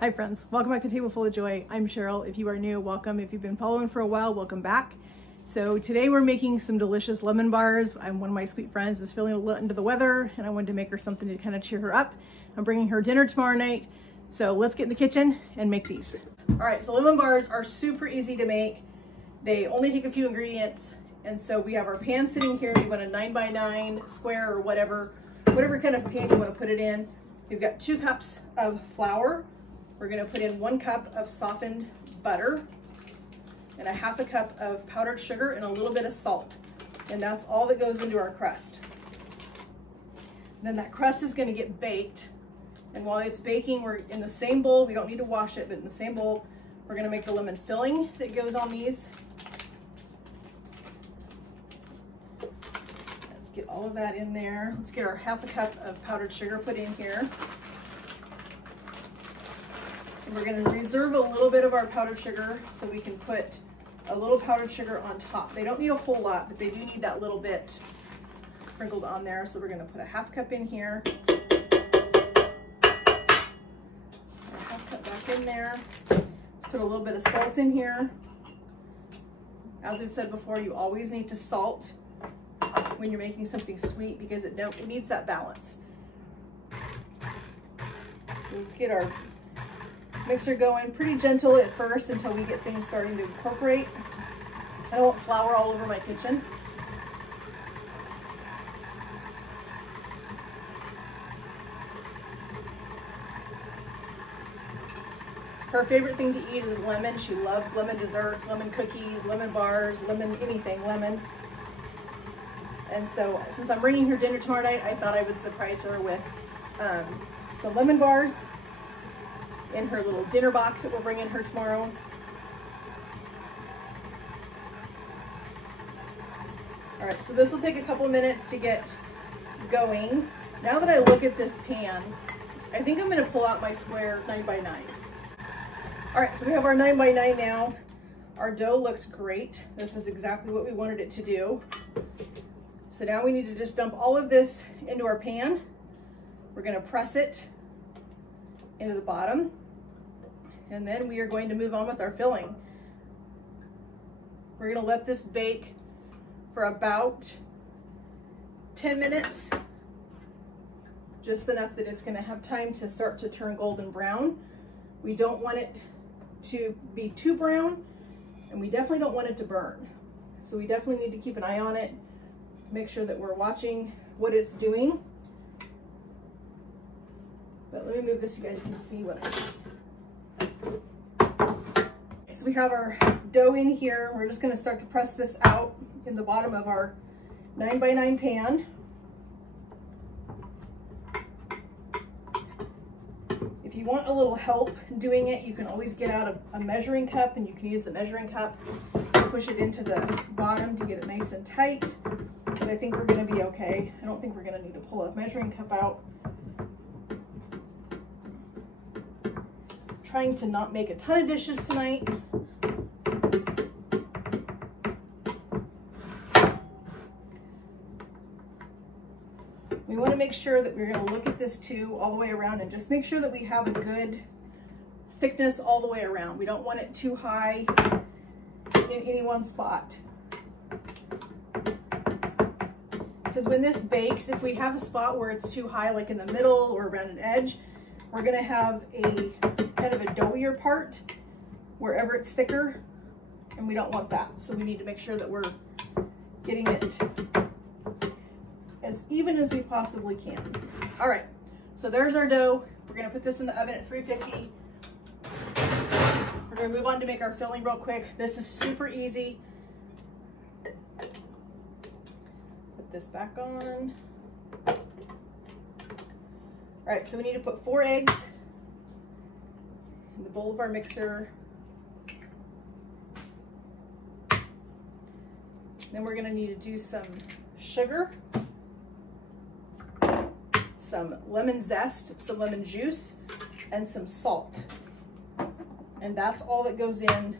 Hi friends, welcome back to Table Full of Joy. I'm Cheryl. If you are new, welcome. If you've been following for a while, welcome back. So today we're making some delicious lemon bars. One of my sweet friends is feeling a little under the weather and I wanted to make her something to kind of cheer her up. I'm bringing her dinner tomorrow night. So let's get in the kitchen and make these. All right, so lemon bars are super easy to make. They only take a few ingredients. And so we have our pan sitting here. You want a 9x9 square or whatever kind of pan you want to put it in. We've got 2 cups of flour. We're going to put in 1 cup of softened butter and a 1/2 cup of powdered sugar and a little bit of salt. And that's all that goes into our crust. Then that crust is going to get baked. And while it's baking, we're in the same bowl. We don't need to wash it, but in the same bowl, we're going to make the lemon filling that goes on these. Let's get all of that in there. Let's get our 1/2 cup of powdered sugar put in here. We're going to reserve a little bit of our powdered sugar so we can put a little powdered sugar on top. They don't need a whole lot, but they do need that little bit sprinkled on there. So we're going to put a 1/2 cup in here. A 1/2 cup back in there. Let's put a little bit of salt in here. As we've said before, you always need to salt when you're making something sweet because it needs that balance. Let's get our mixer going pretty gentle at first until we get things starting to incorporate. I don't want flour all over my kitchen. Her favorite thing to eat is lemon. She loves lemon desserts, lemon cookies, lemon bars, lemon anything, lemon. And so since I'm bringing her dinner tomorrow night, I thought I would surprise her with some lemon bars in her little dinner box that we're bringing her tomorrow. All right, so this will take a couple minutes to get going. Now that I look at this pan, I think I'm gonna pull out my square 9x9. All right, so we have our 9x9 now. Our dough looks great. This is exactly what we wanted it to do. So now we need to just dump all of this into our pan. We're gonna press it into the bottom, and then we are going to move on with our filling. We're going to let this bake for about 10 minutes, just enough that it's going to have time to start to turn golden brown. We don't want it to be too brown, and we definitely don't want it to burn. So we definitely need to keep an eye on it, make sure that we're watching what it's doing. But let me move this so you guys can see what So we have our dough in here. We're just going to start to press this out in the bottom of our 9x9 pan. If you want a little help doing it, you can always get out a measuring cup and you can use the measuring cup to push it into the bottom to get it nice and tight. But I think we're going to be okay. I don't think we're going to need to pull a measuring cup out. Trying to not make a ton of dishes tonight. We want to make sure that we're going to look at this too all the way around and just make sure that we have a good thickness all the way around. We don't want it too high in any one spot. Because when this bakes, if we have a spot where it's too high, like in the middle or around an edge, we're going to have a kind of a doughier part wherever it's thicker, and we don't want that. So we need to make sure that we're getting it as even as we possibly can. All right, so there's our dough. We're going to put this in the oven at 350. We're going to move on to make our filling real quick. This is super easy. Put this back on. All right, so we need to put 4 eggs in the bowl of our mixer. Then we're gonna need to do some sugar, some lemon zest, some lemon juice, and some salt. And that's all that goes in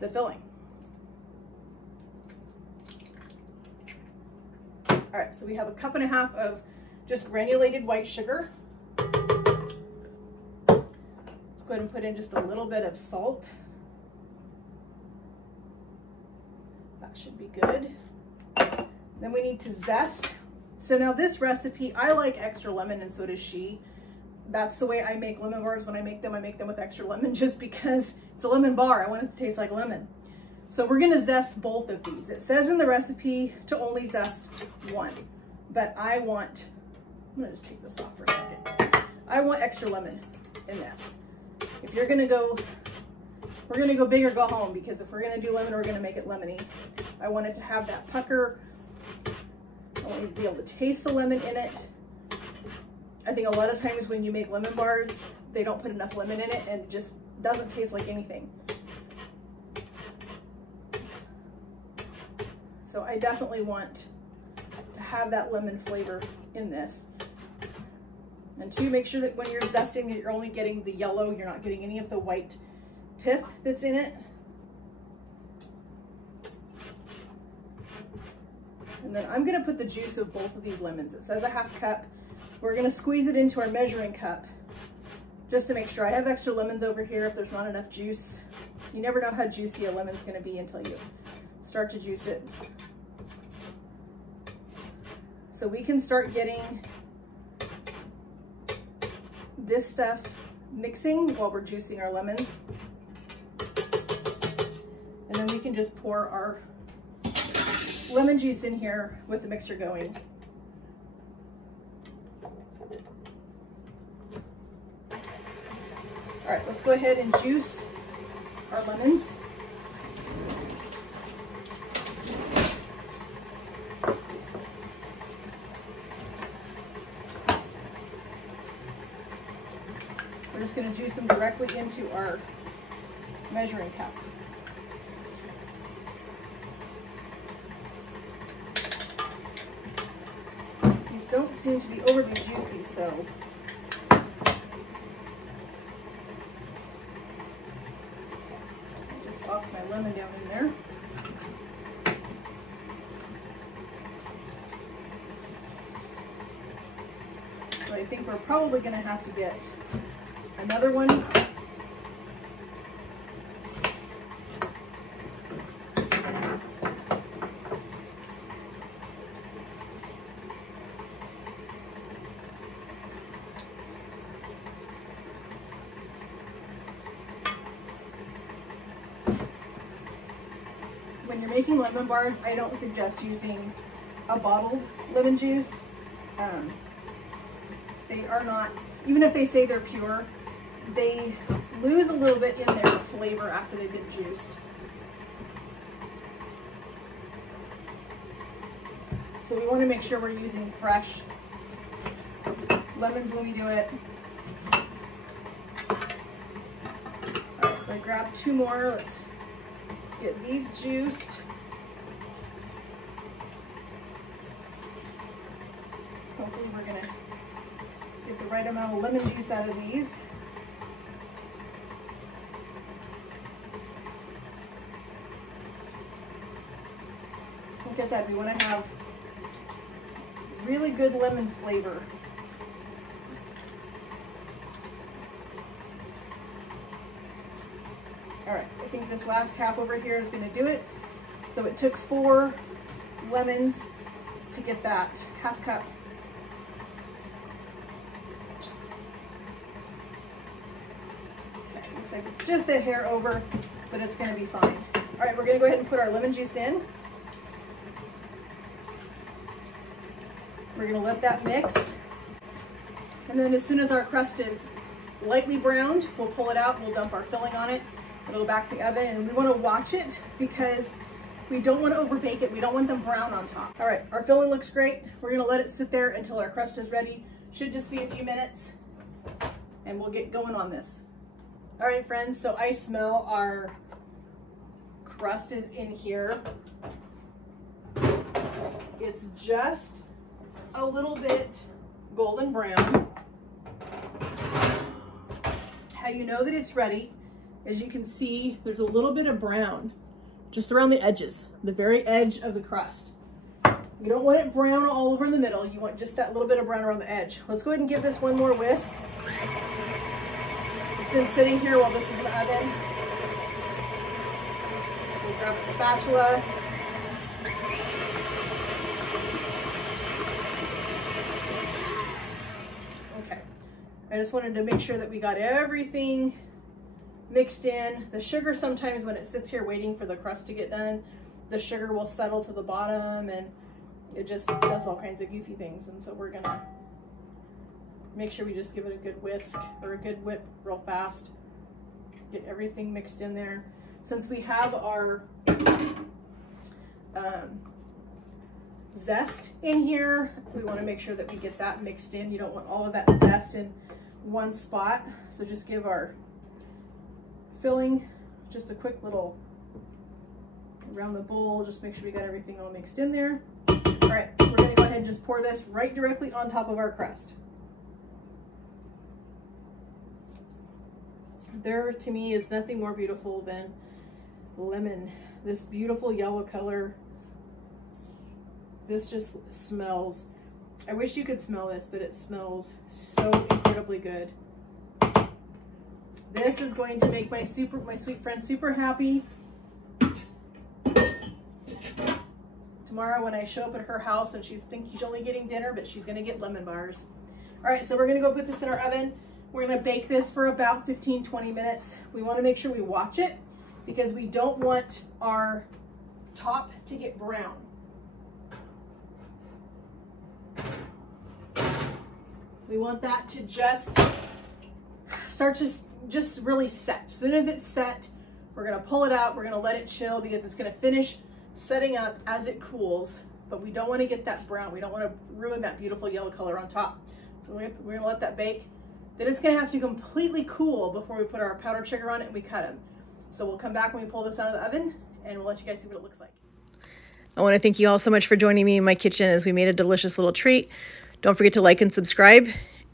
the filling. All right, so we have a 1.5 cups of just granulated white sugar. go ahead and put in just a little bit of salt. That should be good. Then we need to zest. So now this recipe, I like extra lemon and so does she. That's the way I make lemon bars. When I make them with extra lemon just because it's a lemon bar. I want it to taste like lemon. So we're gonna zest both of these. It says in the recipe to only zest one, but I'm gonna just take this off for a second. I want extra lemon in this. If you're gonna go, we're gonna go big or go home, because if we're gonna do lemon, we're gonna make it lemony. I want it to have that pucker. I want you to be able to taste the lemon in it. I think a lot of times when you make lemon bars, they don't put enough lemon in it and it just doesn't taste like anything. So I definitely want to have that lemon flavor in this. And to make sure that when you're zesting, that you're only getting the yellow, you're not getting any of the white pith that's in it. And then I'm gonna put the juice of both of these lemons. It says a half cup. We're gonna squeeze it into our measuring cup just to make sure. I have extra lemons over here if there's not enough juice. You never know how juicy a lemon's gonna be until you start to juice it. So we can start getting this stuff mixing while we're juicing our lemons. And then we can just pour our lemon juice in here with the mixer going. All right, let's go ahead and juice our lemons. We're just going to juice them directly into our measuring cup. These don't seem to be overly juicy, so I just tossed my lemon down in there. So I think we're probably going to have to get another one. When you're making lemon bars, I don't suggest using a bottled lemon juice. They are not, even if they say they're pure, they lose a little bit in their flavor after they've been juiced. So we want to make sure we're using fresh lemons when we do it. All right, so I grabbed two more. Let's get these juiced. Hopefully we're gonna get the right amount of lemon juice out of these. Like I said, we want to have really good lemon flavor. All right, I think this last half over here is going to do it. So it took 4 lemons to get that half cup. Okay, looks like it's just a hair over, but it's going to be fine. All right, we're going to go ahead and put our lemon juice in. We're going to let that mix. And then as soon as our crust is lightly browned, we'll pull it out, we'll dump our filling on it. It'll go back in the oven, and we want to watch it because we don't want to overbake it. We don't want them brown on top. All right, our filling looks great. We're going to let it sit there until our crust is ready. Should just be a few minutes, and we'll get going on this. All right, friends, so I smell our crust is in here. It's just a little bit golden brown. How you know that it's ready, as you can see, there's a little bit of brown just around the edges, the very edge of the crust. You don't want it brown all over in the middle. You want just that little bit of brown around the edge. Let's go ahead and give this one more whisk. It's been sitting here while this is in the oven. We'll grab a spatula. Okay, I just wanted to make sure that we got everything mixed in. The sugar, sometimes when it sits here waiting for the crust to get done, the sugar will settle to the bottom and it just does all kinds of goofy things. And so we're gonna make sure we just give it a good whisk or a good whip real fast. Get everything mixed in there. Since we have our zest in here, we want to make sure that we get that mixed in. You don't want all of that zest in one spot. So just give our filling just a quick little around the bowl. Just make sure we got everything all mixed in there. All right, we're going to go ahead and just pour this right directly on top of our crust. There, to me, is nothing more beautiful than lemon. This beautiful yellow color. This just smells, I wish you could smell this, but it smells so incredibly good. This is going to make my sweet friend super happy. Tomorrow when I show up at her house and she's only getting dinner, but she's gonna get lemon bars. All right, so we're gonna go put this in our oven. We're gonna bake this for about 15-20 minutes. We wanna make sure we watch it because we don't want our top to get brown. We want that to just start to just really set. As soon as it's set, we're gonna pull it out, we're gonna let it chill because it's gonna finish setting up as it cools, but we don't wanna get that brown. We don't wanna ruin that beautiful yellow color on top. So we're gonna let that bake. Then it's gonna have to completely cool before we put our powdered sugar on it and we cut them. So we'll come back when we pull this out of the oven and we'll let you guys see what it looks like. I wanna thank you all so much for joining me in my kitchen as we made a delicious little treat. Don't forget to like and subscribe,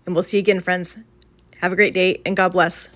and we'll see you again, friends. Have a great day, and God bless.